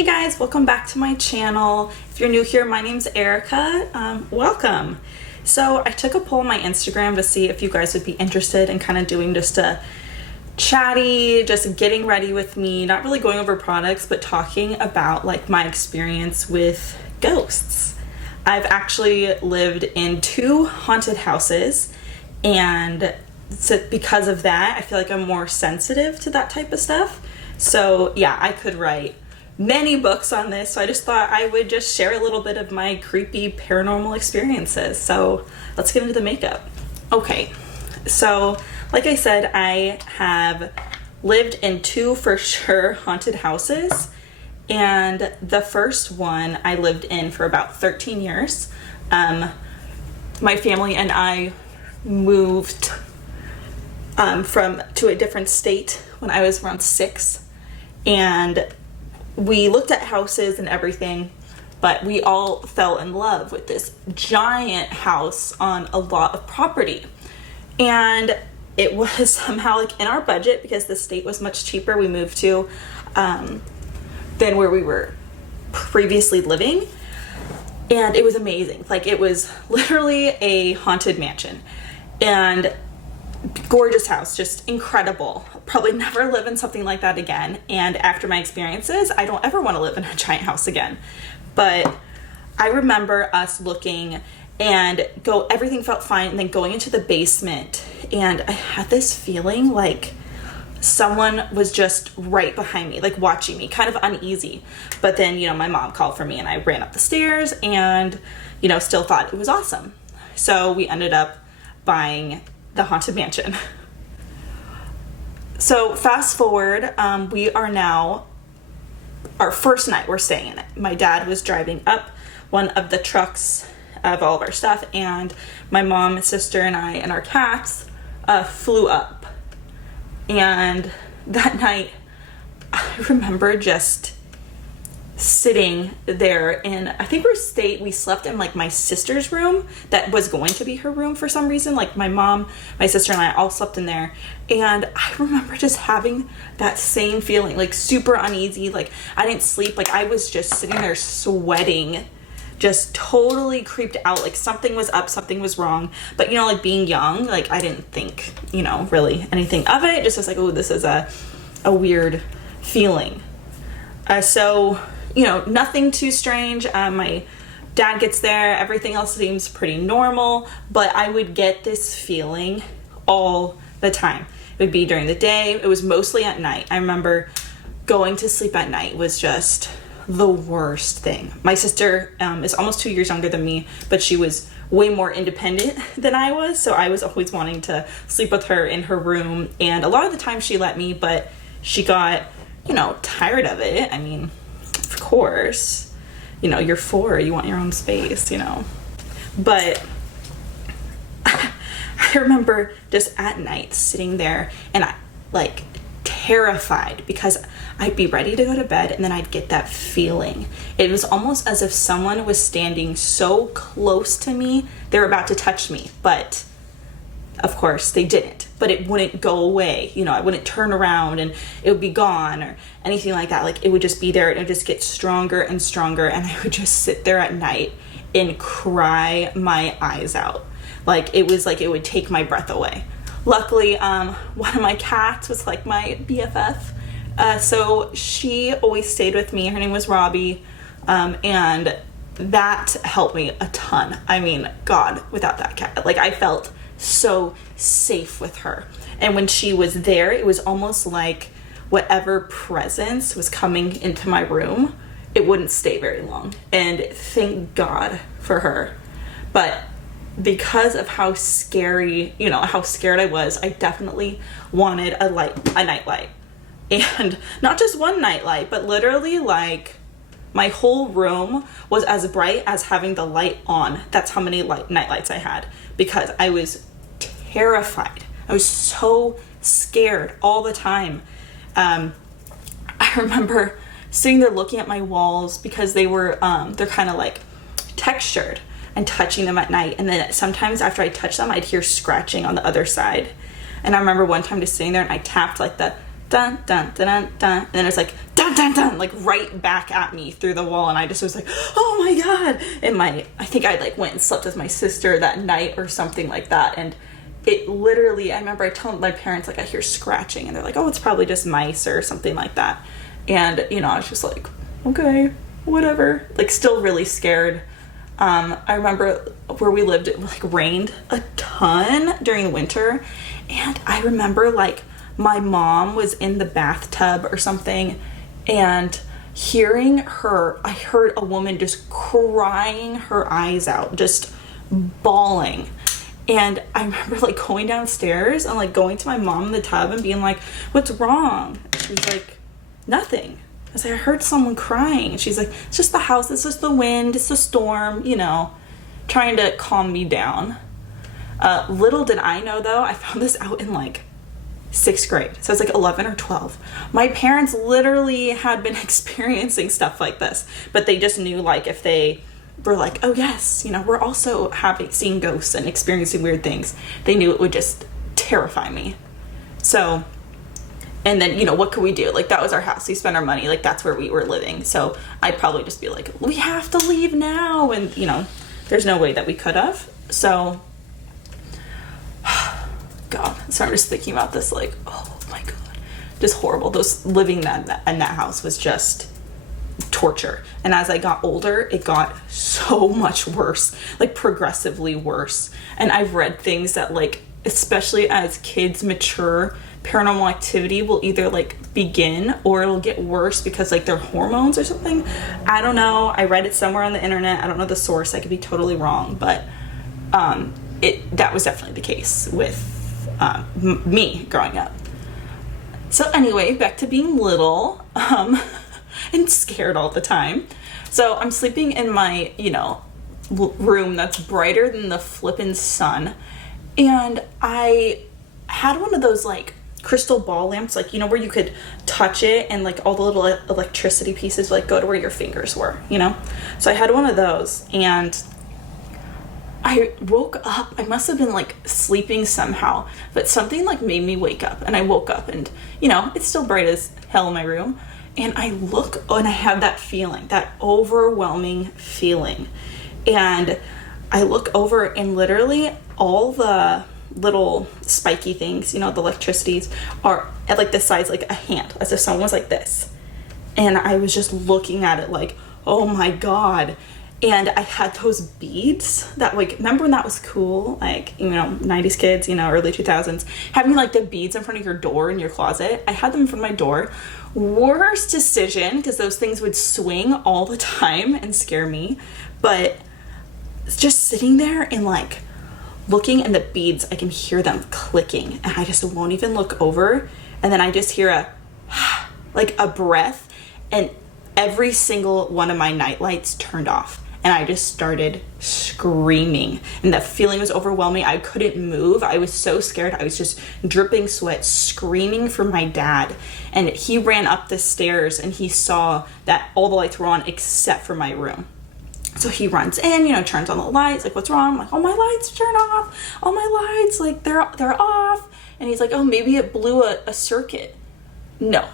Hey guys, welcome back to my channel. If you're new here, my name's Erica. Welcome. So I took a poll on my Instagram to see if you guys would be interested in kind of doing just a chatty, just getting ready with me, not really going over products, but talking about like my experience with ghosts. I've actually lived in 2 haunted houses, and so because of that, I feel like I'm more sensitive to that type of stuff. So yeah, I could write many books on this, so I just thought I would just share a little bit of my creepy paranormal experiences. So let's get into the makeup. Okay, so like I said, I have lived in 2 for sure haunted houses, and the first one I lived in for about 13 years. My family and I moved to a different state when I was around 6, and we looked at houses and everything, but we all fell in love with this giant house on a lot of property. And it was somehow like in our budget because the state was much cheaper we moved to than where we were previously living. And it was amazing. Like, it was literally a haunted mansion and gorgeous house, just incredible. Probably never live in something like that again. And after my experiences, I don't ever want to live in a giant house again. But I remember us looking and everything felt fine, and then going into the basement, and I had this feeling like someone was just right behind me, like watching me, kind of uneasy. But then, my mom called for me and I ran up the stairs and, still thought it was awesome. So we ended up buying the haunted mansion. So fast forward, we are now, our first night we're staying in it. My dad was driving up one of the trucks of all of our stuff, and my mom, sister, and I and our cats flew up. And that night, I remember just sitting there, and I think we slept in like my sister's room that was going to be her room for some reason. Like, my mom, my sister, and I all slept in there, and I remember just having that same feeling, like super uneasy. Like, I didn't sleep. Like, I was just sitting there sweating, just totally creeped out. Like, something was up, something was wrong. But like being young, like, I didn't think really anything of it. Just was like, oh, this is a weird feeling. So nothing too strange. My dad gets there, everything else seems pretty normal, but I would get this feeling all the time. It would be during the day. It was mostly at night. I remember going to sleep at night was just the worst thing. My sister is almost 2 years younger than me, but she was way more independent than I was, so I was always wanting to sleep with her in her room, and a lot of the time she let me, but she got tired of it. I mean, of course, you're 4, you want your own space, But I remember just at night sitting there, and I like terrified because I'd be ready to go to bed, and then I'd get that feeling. It was almost as if someone was standing so close to me, they were about to touch me, but of course they didn't. But it wouldn't go away. I wouldn't turn around and it would be gone or anything like that. Like, it would just be there, and it would just get stronger and stronger. And I would just sit there at night and cry my eyes out. Like, it was like it would take my breath away. Luckily, one of my cats was like my BFF. So she always stayed with me. Her name was Robbie. And that helped me a ton. I mean, God, without that cat, like, I felt so safe with her. And when she was there, it was almost like whatever presence was coming into my room, it wouldn't stay very long. And thank God for her. But because of how scary, how scared I was, I definitely wanted a nightlight. And not just one nightlight, but literally like my whole room was as bright as having the light on. That's how many nightlights I had, because I was terrified. I was so scared all the time. I remember sitting there looking at my walls because they were they're kind of like textured, and touching them at night, and then sometimes after I touch them, I'd hear scratching on the other side. And I remember one time just sitting there, and I tapped like the dun dun dun dun dun, and then it's like dun dun dun dun, like right back at me through the wall, and I just was like, oh my god. And I think I like went and slept with my sister that night or something like that, and it literally, I remember I told my parents, like, I hear scratching, and they're like, oh, it's probably just mice or something like that. And you know, I was just like, okay, whatever, like still really scared. I remember where we lived, it like rained a ton during the winter, and I remember like my mom was in the bathtub or something, and hearing her, I heard a woman just crying her eyes out, just bawling. And I remember like going downstairs and like going to my mom in the tub and being like, what's wrong? She was like, nothing. I was like, I heard someone crying. And she's like, it's just the house, it's just the wind, it's the storm, you know, trying to calm me down. Little did I know though, I found this out in like 6th grade. So it's like 11 or 12. My parents literally had been experiencing stuff like this, but they just knew like if they were like, oh yes, you know, we're also seeing ghosts and experiencing weird things, they knew it would just terrify me. So, and then, you know, what could we do? Like, that was our house. We spent our money. Like, that's where we were living. So I'd probably just be like, we have to leave now. And, you know, there's no way that we could have. So, God. So I'm just thinking about this, like, oh my God. Just horrible. Those living in that house was just torture. And as I got older, it got so much worse, like progressively worse. And I've read things that, like, especially as kids mature, paranormal activity will either like begin or it'll get worse because like their hormones or something. I don't know. I read it somewhere on the internet. I don't know the source. I could be totally wrong, but that was definitely the case with me growing up. So anyway, back to being little and scared all the time. So I'm sleeping in my, you know, room that's brighter than the flippin' sun, and I had one of those like crystal ball lamps, like, you know, where you could touch it and like all the little electricity pieces like go to where your fingers were, you know. So I had one of those, and I woke up. I must have been like sleeping somehow, but something like made me wake up, and I woke up, and you know, it's still bright as hell in my room, and I look and I have that feeling, that overwhelming feeling, and I look over, and literally all the little spiky things, you know, the electricities are at like the size like a hand, as if someone was like this, and I was just looking at it like, oh my God. And I had those beads that, like, remember when that was cool, like, you know, 90s kids, you know, early 2000s, having like the beads in front of your door in your closet. I had them in front of my door. Worst decision, because those things would swing all the time and scare me, but just sitting there and like looking, and the beads, I can hear them clicking, and I just won't even look over, and then I just hear like a breath, and every single one of my night lights turned off, and I just started screaming, and the feeling was overwhelming. I couldn't move. I was so scared. I was just dripping sweat, screaming for my dad, and he ran up the stairs, and he saw that all the lights were on except for my room. So he runs in, you know, turns on the lights, like, what's wrong? I'm like, oh, my lights turn off. All my lights, like, they're off. And he's like, oh, maybe it blew a circuit. No.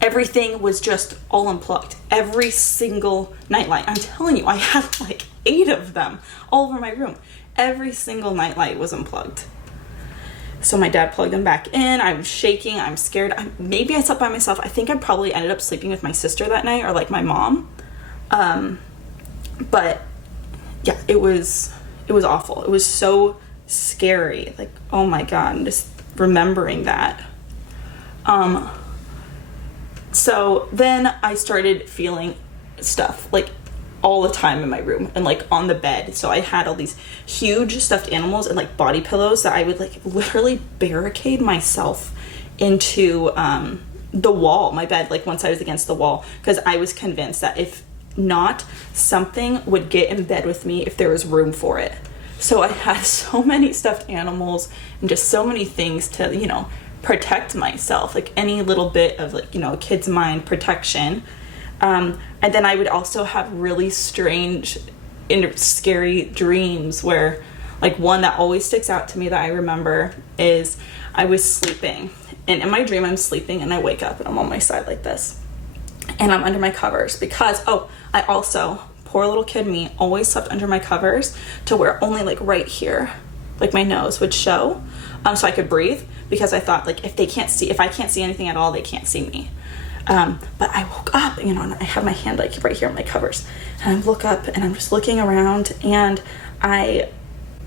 Everything was just all unplugged. Every single nightlight. I'm telling you, I had like 8 of them all over my room. Every single nightlight was unplugged. So my dad plugged them back in. I'm shaking. I'm scared. Maybe I slept by myself. I think I probably ended up sleeping with my sister that night, or like my mom. But yeah, it was awful. It was so scary. Like, oh my God, I'm just remembering that. So then I started feeling stuff like all the time in my room and like on the bed. So I had all these huge stuffed animals and like body pillows that I would like literally barricade myself into the wall, my bed, like one side was against the wall, because I was convinced that if not, something would get in bed with me if there was room for it. So I had so many stuffed animals and just so many things to, you know, protect myself, like any little bit of like, you know, a kid's mind protection. And then I would also have really strange and scary dreams where, like, one that always sticks out to me that I remember is I was sleeping, and in my dream I'm sleeping and I wake up and I'm on my side like this. and I'm under my covers because, oh, I also, poor little kid me, always slept under my covers to where only like right here, like my nose would show, so I could breathe, because I thought like if I can't see anything at all, they can't see me. But I woke up, you know, and I have my hand like right here on my covers, and I look up and I'm just looking around, and I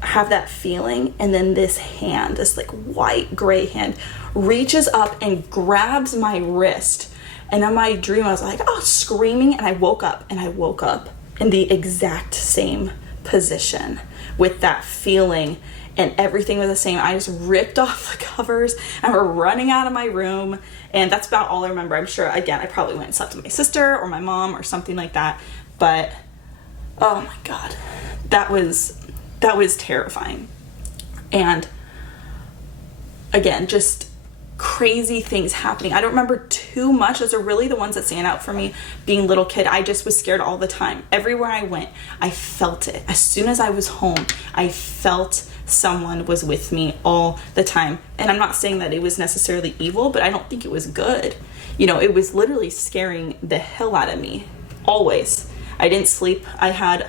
have that feeling, and then this hand, this like white gray hand, reaches up and grabs my wrist. And in my dream, I was like, oh, screaming, and I woke up in the exact same position with that feeling, and everything was the same. I just ripped off the covers and we're running out of my room, and that's about all I remember. I'm sure, again, I probably went and slept with my sister or my mom or something like that, but oh my God, that was terrifying. And again, just crazy things happening. I don't remember too much. Those are really the ones that stand out for me. Being little kid, I just was scared all the time. Everywhere I went, I felt it. As soon as I was home, I felt someone was with me all the time. And I'm not saying that it was necessarily evil, but I don't think it was good. You know, it was literally scaring the hell out of me. Always. I didn't sleep. I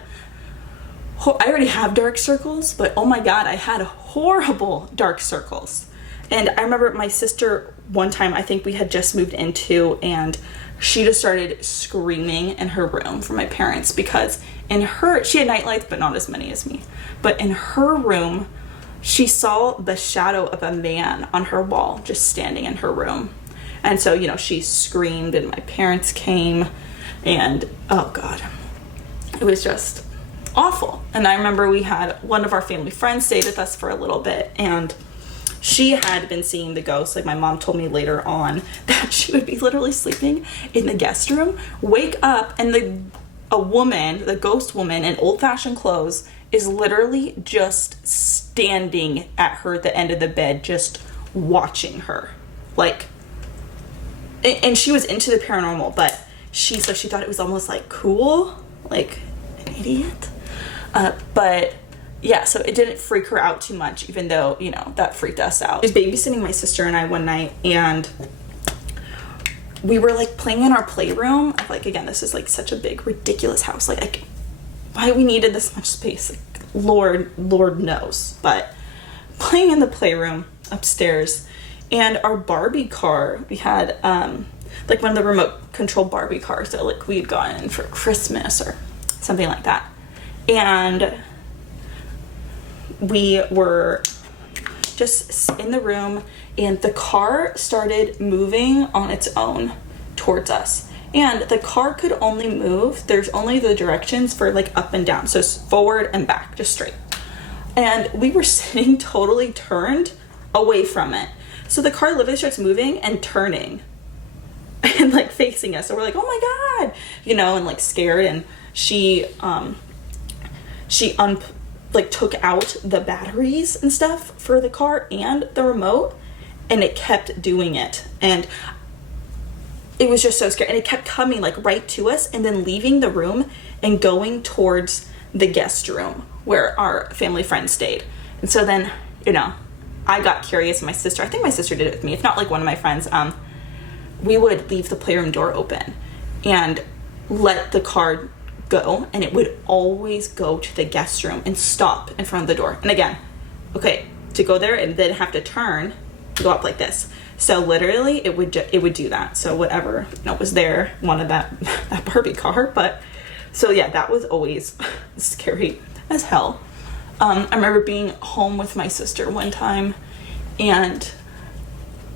already have dark circles, but oh my God, I had horrible dark circles. And I remember my sister, one time, I think we had just moved into, and she just started screaming in her room for my parents, because she had nightlights, but not as many as me. But in her room, she saw the shadow of a man on her wall, just standing in her room. And so, you know, she screamed, and my parents came, and oh God, it was just awful. And I remember we had one of our family friends stayed with us for a little bit, and she had been seeing the ghosts. Like, my mom told me later on that she would be literally sleeping in the guest room, wake up, and the ghost woman in old-fashioned clothes is literally just standing at her at the end of the bed, just watching her. Like, and she was into the paranormal, but she thought it was almost like cool, like an idiot. But yeah, so it didn't freak her out too much, even though, you know, that freaked us out. She was babysitting my sister and I one night, and we were like playing in our playroom. Like, again, this is like such a big, ridiculous house. Like why we needed this much space, like, Lord knows. But playing in the playroom upstairs, and our Barbie car, we had like one of the remote control Barbie cars that like we had gotten for Christmas or something like that. And we were just in the room, and the car started moving on its own towards us. And the car could only move, there's only the directions for like up and down, so forward and back, just straight. And we were sitting totally turned away from it. So the car literally starts moving and turning and like facing us. So we're like, oh my God, you know, and like scared. And she took out the batteries and stuff for the car and the remote, and it kept doing it. And it was just so scary. And it kept coming like right to us, and then leaving the room and going towards the guest room where our family friend stayed. And so then, you know, I got curious. I think my sister did it with me. If not, like one of my friends, we would leave the playroom door open and let the car go, and it would always go to the guest room and stop in front of the door. And again, okay, to go there and then have to turn, go up like this. So literally it would do that. So whatever, you know, was there, wanted that Barbie car. But so yeah, that was always scary as hell. I remember being home with my sister one time and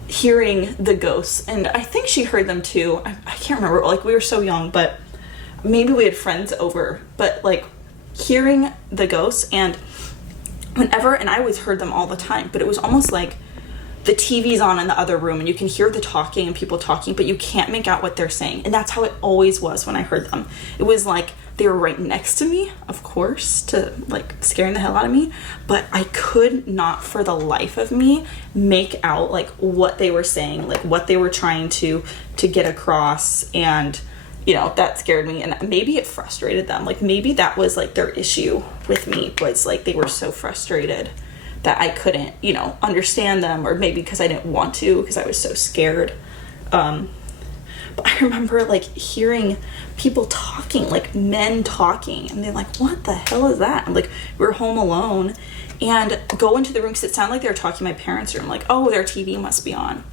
hearing the ghosts, and I think she heard them too. I can't remember, like we were so young, but maybe we had friends over, but like hearing the ghosts, and I always heard them all the time, but it was almost like the TV's on in the other room and you can hear the talking and people talking, but you can't make out what they're saying. And that's how it always was when I heard them. It was like they were right next to me, of course, to like scaring the hell out of me, but I could not for the life of me make out like what they were saying, like what they were trying to get across. And you know, that scared me, and maybe it frustrated them. Like maybe that was like their issue with me, was like they were so frustrated that I couldn't, you know, understand them, or maybe because I didn't want to, because I was so scared. But But I remember like hearing people talking, like men talking, and they're like, what the hell is that? And like, we were home alone, and go into the room because it sounded like they were talking in my parents' room, like, oh, their TV must be on.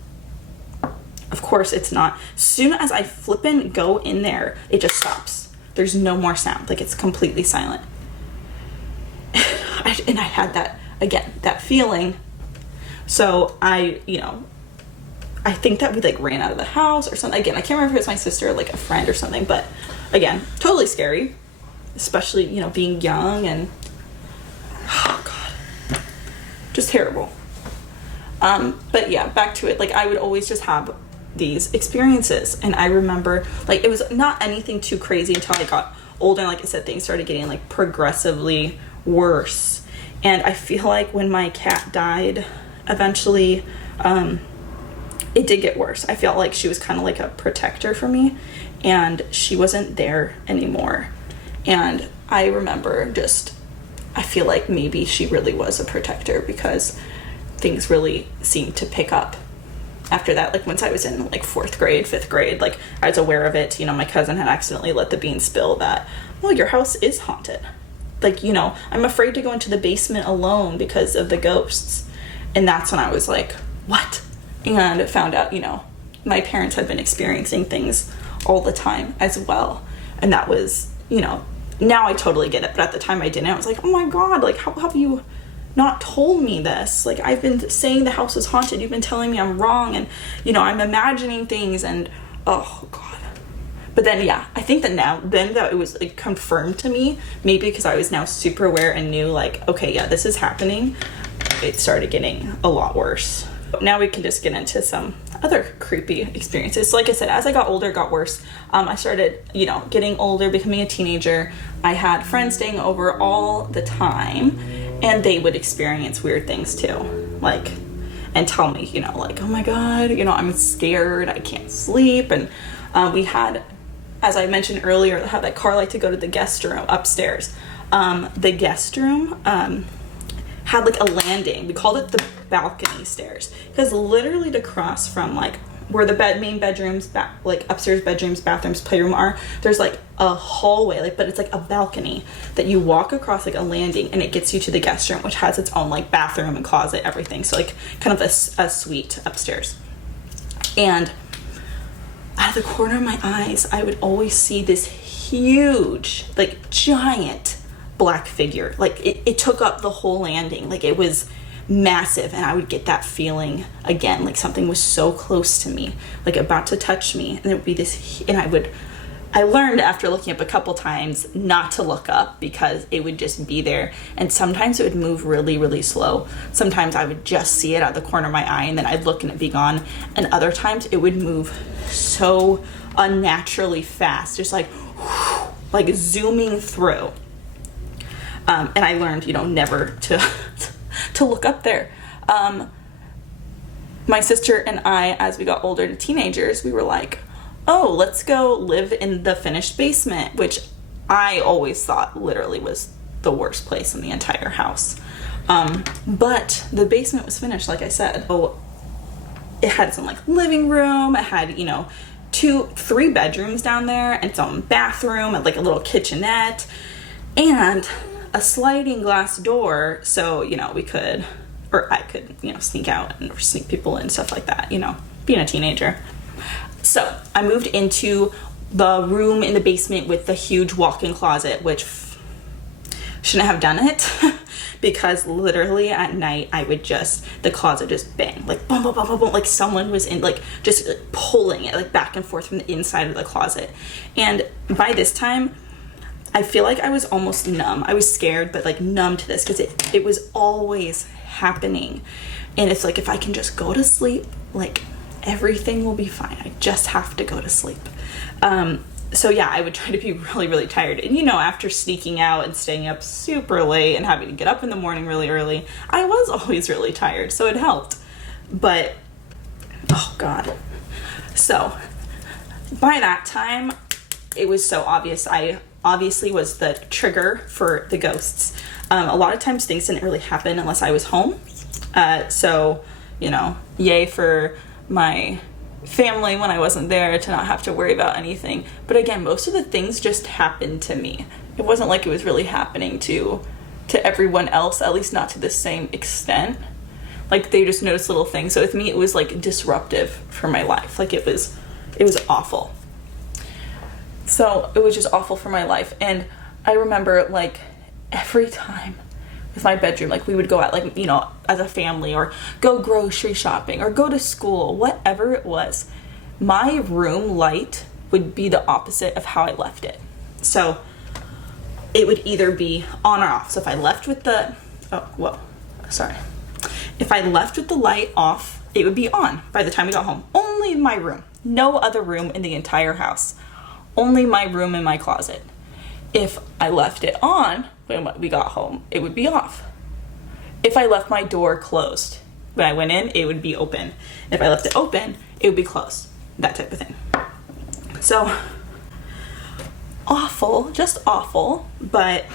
Of course it's not. As soon as I go in there, it just stops. There's no more sound. Like, it's completely silent. And I had that, again, that feeling. So I think that we like ran out of the house or something. Again, I can't remember if it was my sister or like a friend or something, but again, totally scary, especially, being young, and oh God, just terrible. But yeah, back to it. Like, I would always just have these experiences, and I remember like it was not anything too crazy until I got older, and like I said, things started getting like progressively worse. And I feel like when my cat died eventually, it did get worse. I felt like she was kind of like a protector for me, and she wasn't there anymore. And I remember I feel like maybe she really was a protector, because things really seemed to pick up after that. Like, once I was in like 4th grade, 5th grade, like I was aware of it. My cousin had accidentally let the beans spill that, well, your house is haunted. Like, I'm afraid to go into the basement alone because of the ghosts. And that's when I was like, what? And found out, my parents had been experiencing things all the time as well. And that was, now I totally get it. But at the time I didn't. I was like, oh my God, like, how have you not told me this? Like, I've been saying the house is haunted. You've been telling me I'm wrong. And, I'm imagining things, and, oh God. But then, yeah, I think that that it was like confirmed to me, maybe because I was now super aware and knew like, okay, yeah, this is happening. It started getting a lot worse. Now we can just get into some other creepy experiences. So like I said, as I got older, it got worse. I started, getting older, becoming a teenager. I had friends staying over all the time, and they would experience weird things too. Like, and tell me, like, oh my God, I'm scared, I can't sleep. And we had, as I mentioned earlier, how that car liked to go to the guest room upstairs. The guest room had like a landing. We called it the balcony stairs, because literally to cross from like where the main bedrooms, like upstairs bedrooms, bathrooms, playroom are, there's like a hallway, like, but it's like a balcony that you walk across, like a landing, and it gets you to the guest room, which has its own like bathroom and closet, everything. So like kind of a suite upstairs. And out of the corner of my eyes, I would always see this huge, like giant black figure. Like it took up the whole landing. Like, it was massive, and I would get that feeling again, like something was so close to me, like about to touch me. And it would be this, and I learned after looking up a couple times not to look up, because it would just be there. And sometimes it would move really, really slow. Sometimes I would just see it out of the corner of my eye, and then I'd look and it'd be gone. And other times it would move so unnaturally fast, just like zooming through. And I learned, never to look up there. My sister and I, as we got older to teenagers, we were like, oh, let's go live in the finished basement, which I always thought literally was the worst place in the entire house. But the basement was finished, like I said. Oh, it had some like living room. It had, 3 bedrooms down there, and its own bathroom, and like a little kitchenette, and a sliding glass door. So, we could, or I could, sneak out and sneak people in, stuff like that, being a teenager. So I moved into the room in the basement with the huge walk-in closet, which shouldn't have done it because literally at night I would the closet just bang, like boom, boom, boom, boom, boom, like someone was in, like just pulling it like back and forth from the inside of the closet. And by this time, I feel like I was almost numb. I was scared, but like numb to this, because it was always happening. And it's like, if I can just go to sleep, like everything will be fine. I just have to go to sleep. So yeah, I would try to be really, really tired. And after sneaking out and staying up super late and having to get up in the morning really early, I was always really tired. So it helped. But, oh God. So by that time, it was so obvious. I obviously was the trigger for the ghosts. A lot of times things didn't really happen unless I was home. So, yay for my family when I wasn't there to not have to worry about anything. But again, most of the things just happened to me. It wasn't like it was really happening to everyone else, at least not to the same extent. Like, they just noticed little things. So with me, it was like disruptive for my life. Like, it was awful. So it was just awful for my life. And I remember, like, every time with my bedroom, like, we would go out, like, you know, as a family, or go grocery shopping, or go to school, whatever it was, my room light would be the opposite of how I left it. So it would either be on or off. So if I left with the, if I left with the light off, it would be on by the time we got home. Only in my room. No other room in the entire house. Only my room and my closet. If I left it on when we got home, it would be off. If I left my door closed, when I went in, it would be open. If I left it open, it would be closed. That type of thing. So, awful, just awful, but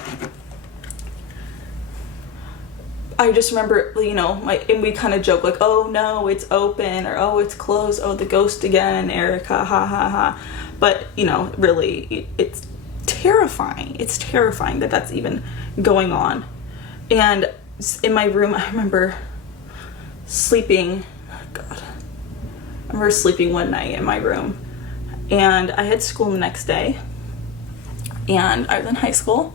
I just remember, you know, and we kind of joke, like, oh no, it's open, or oh, it's closed, oh, the ghost again, Erica, ha ha ha. But, you know, really, it's terrifying. It's terrifying that that's even going on. And in my room, I remember sleeping, I remember sleeping one night in my room, and I had school the next day, and I was in high school.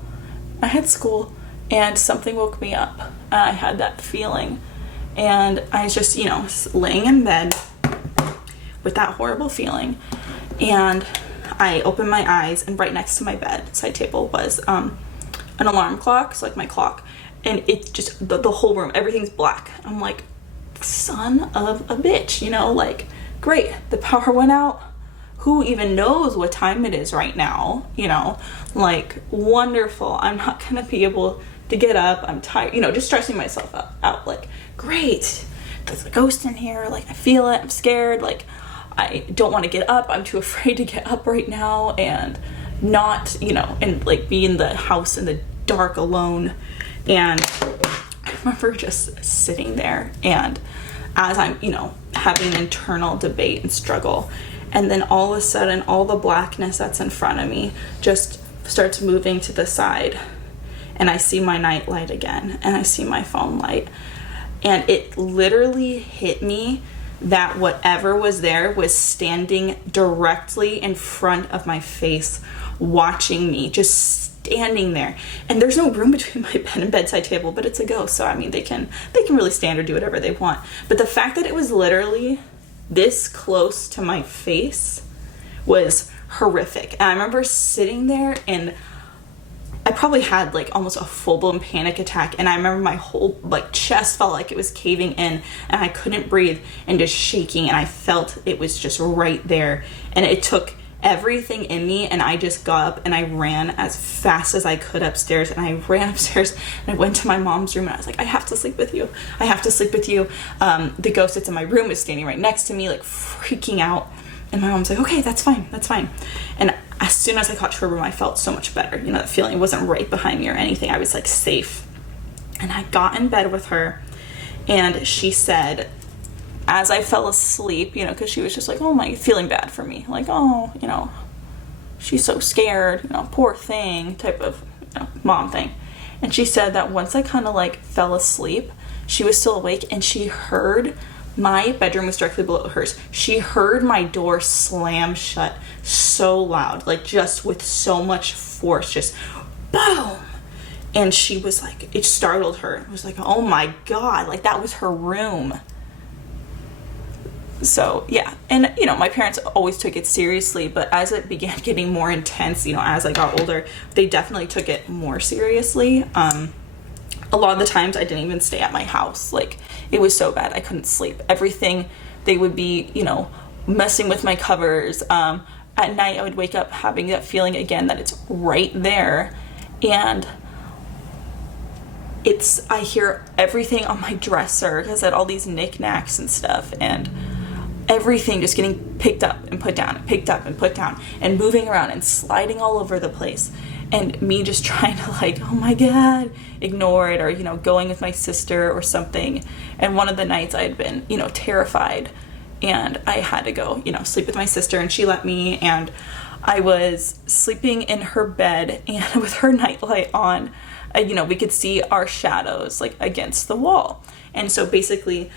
I had school, and something woke me up, and I had that feeling, and I was just, you know, laying in bed with that horrible feeling, and I opened my eyes, and right next to my bedside table was an alarm clock, so like my clock, and it's just the whole room, everything's black. I'm like, son of a bitch, you know, like, great, the power went out. Who even knows what time it is right now, you know, like, wonderful. I'm not gonna be able to get up. I'm tired, you know, just stressing myself out, like, great, there's a ghost in here, like, I feel it, I'm scared, like, I don't want to get up, I'm too afraid to get up right now, and not, you know, and like be in the house in the dark alone. And I remember just sitting there, and as I'm, you know, having an internal debate and struggle, and then all of a sudden all the blackness that's in front of me just starts moving to the side, and I see my night light again, and I see my phone light, and it literally hit me that whatever was there was standing directly in front of my face, watching me, just standing there. And there's no room between my bed and bedside table, but it's a ghost, so I mean, they can really stand or do whatever they want. But the fact that it was literally this close to my face was horrific. And I remember sitting there, and I probably had like almost a full-blown panic attack, and I remember my whole like chest felt like it was caving in, and I couldn't breathe, and just shaking, and I felt it was just right there, and it took everything in me, and I just got up and I ran as fast as I could upstairs, and I ran upstairs and I went to my mom's room, and I was like, I have to sleep with you, I have to sleep with you. The ghost that's in my room is standing right next to me, like freaking out, and my mom's like, okay, that's fine. And as soon as I got to her room, I felt so much better. You know, that feeling wasn't right behind me or anything. I was like safe. And I got in bed with her, and she said, as I fell asleep, you know, because she was just like, oh my, feeling bad for me. Like, oh, you know, she's so scared, you know, poor thing, type of, you know, mom thing. And she said that once I kind of like fell asleep, she was still awake, and she heard, my bedroom was directly below hers, she heard my door slam shut so loud, like just with so much force, just boom. And she was like, it startled her. It was like, oh my God, like that was her room. So yeah, and you know, my parents always took it seriously, but as it began getting more intense, you know, as I got older, they definitely took it more seriously. A lot of the times I didn't even stay at my house. Like, it was so bad, I couldn't sleep. Everything, they would be, you know, messing with my covers. At night, I would wake up having that feeling again that it's right there. And I hear everything on my dresser, because I had all these knickknacks and stuff, and everything just getting picked up and put down, picked up and put down, and moving around and sliding all over the place. And me just trying to like, oh my God, ignore it, or, you know, going with my sister or something. And one of the nights I had been, you know, terrified, and I had to go, you know, sleep with my sister, and she let me, and I was sleeping in her bed, and with her nightlight on, you know, we could see our shadows like against the wall. And so basically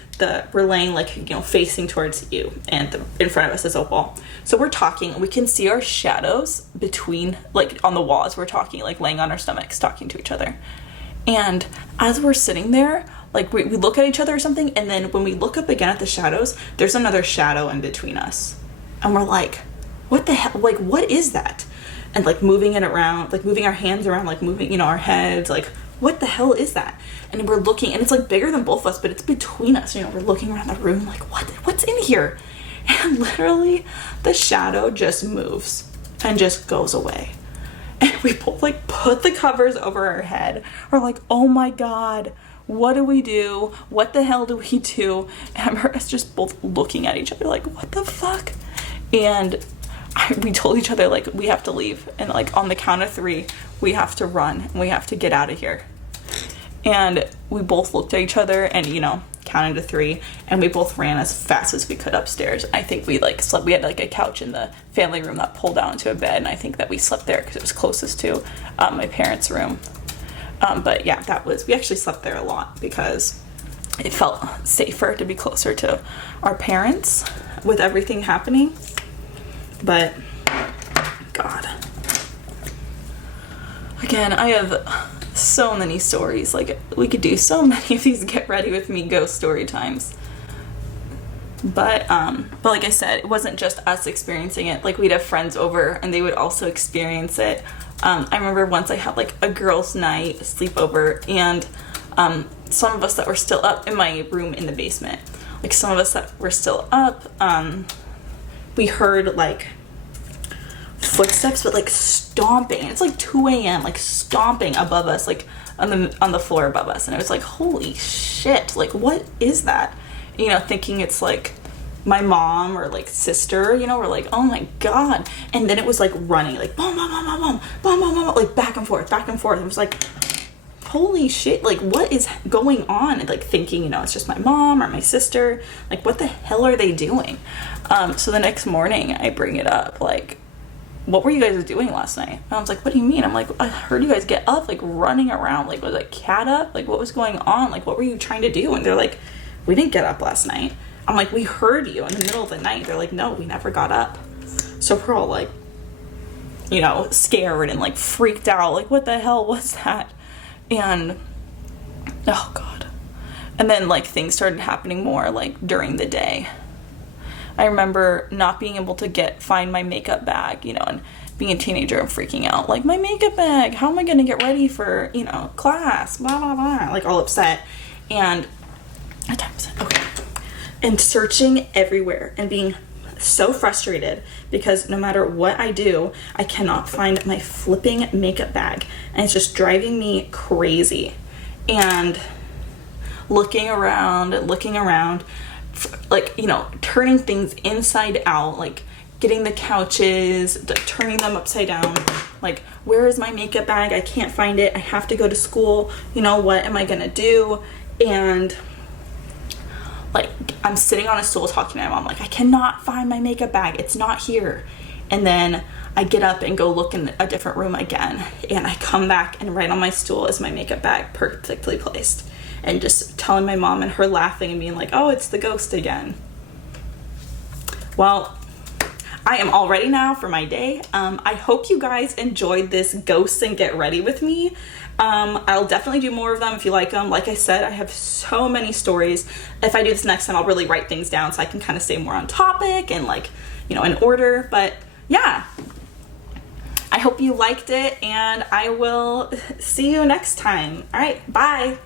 we're laying like, you know, facing towards you, and in front of us is a wall. So we're talking, and we can see our shadows between, like on the wall as we're talking, like laying on our stomachs talking to each other. And as we're sitting there, like we look at each other or something, and then when we look up again at the shadows, there's another shadow in between us. And we're like, what the hell? Like, what is that? And like moving it around, like moving our hands around, like moving, you know, our heads, like, what the hell is that? And we're looking, and it's like bigger than both of us, but it's between us. You know, we're looking around the room like, what's in here? And literally the shadow just moves and just goes away. And we both like put the covers over our head. We're like, oh my God, what do we do? What the hell do we do? And I remember us just both looking at each other like, what the fuck? And we told each other, like, we have to leave. And like on the count of 3, we have to run, and we have to get out of here. And we both looked at each other and, you know, counted to 3, and we both ran as fast as we could upstairs. I think we like slept, we had like a couch in the family room that pulled down into a bed, and I think that we slept there because it was closest to my parents' room. But yeah, we actually slept there a lot because it felt safer to be closer to our parents with everything happening. But God, again, I have so many stories. Like, we could do so many of these get ready with me ghost story times. But like I said, it wasn't just us experiencing it. Like, we'd have friends over and they would also experience it. I remember once I had like a girls' night sleepover, and some of us that were still up in my room in the basement, like some of us that were still up, we heard like footsteps, but like stomping. It's like 2 a.m. like stomping above us, like on the floor above us, and it was like, holy shit, like what is that? You know, thinking it's like my mom or like sister, you know, we're like, oh my God. And then it was like running, like boom, boom, boom, boom, boom, boom, boom, boom, like back and forth, back and forth. It was like, holy shit, like what is going on? And like thinking, you know, it's just my mom or my sister, like what the hell are they doing? So the next morning I bring it up, like, what were you guys doing last night? And I was like, what do you mean? I'm like, I heard you guys get up, like running around, like was a cat up? Like what was going on? Like what were you trying to do? And they're like, we didn't get up last night. I'm like, we heard you in the middle of the night. They're like, no, we never got up. So we're all like, you know, scared and like freaked out, like what the hell was that? And oh God. And then like things started happening more like during the day. I remember not being able to find my makeup bag, you know, and being a teenager and freaking out, like, my makeup bag, how am I gonna get ready for, you know, class, blah, blah, blah, like all upset. And what time is it? Okay. And searching everywhere and being so frustrated because no matter what I do, I cannot find my flipping makeup bag, and it's just driving me crazy. And looking around, like, you know, turning things inside out, like getting the couches, turning them upside down, like, where is my makeup bag? I can't find it. I have to go to school. You know, what am I gonna do? And like, I'm sitting on a stool talking to my mom, like, I cannot find my makeup bag. It's not here. And then I get up and go look in a different room again, and I come back, and right on my stool is my makeup bag, perfectly placed. And just telling my mom, and her laughing and being like, oh, it's the ghost again. Well, I am all ready now for my day. I hope you guys enjoyed this ghosts and get ready with me. I'll definitely do more of them if you like them. Like I said, I have so many stories. If I do this next time, I'll really write things down so I can kind of stay more on topic and, like, you know, in order. But yeah, I hope you liked it, and I will see you next time. All right, bye.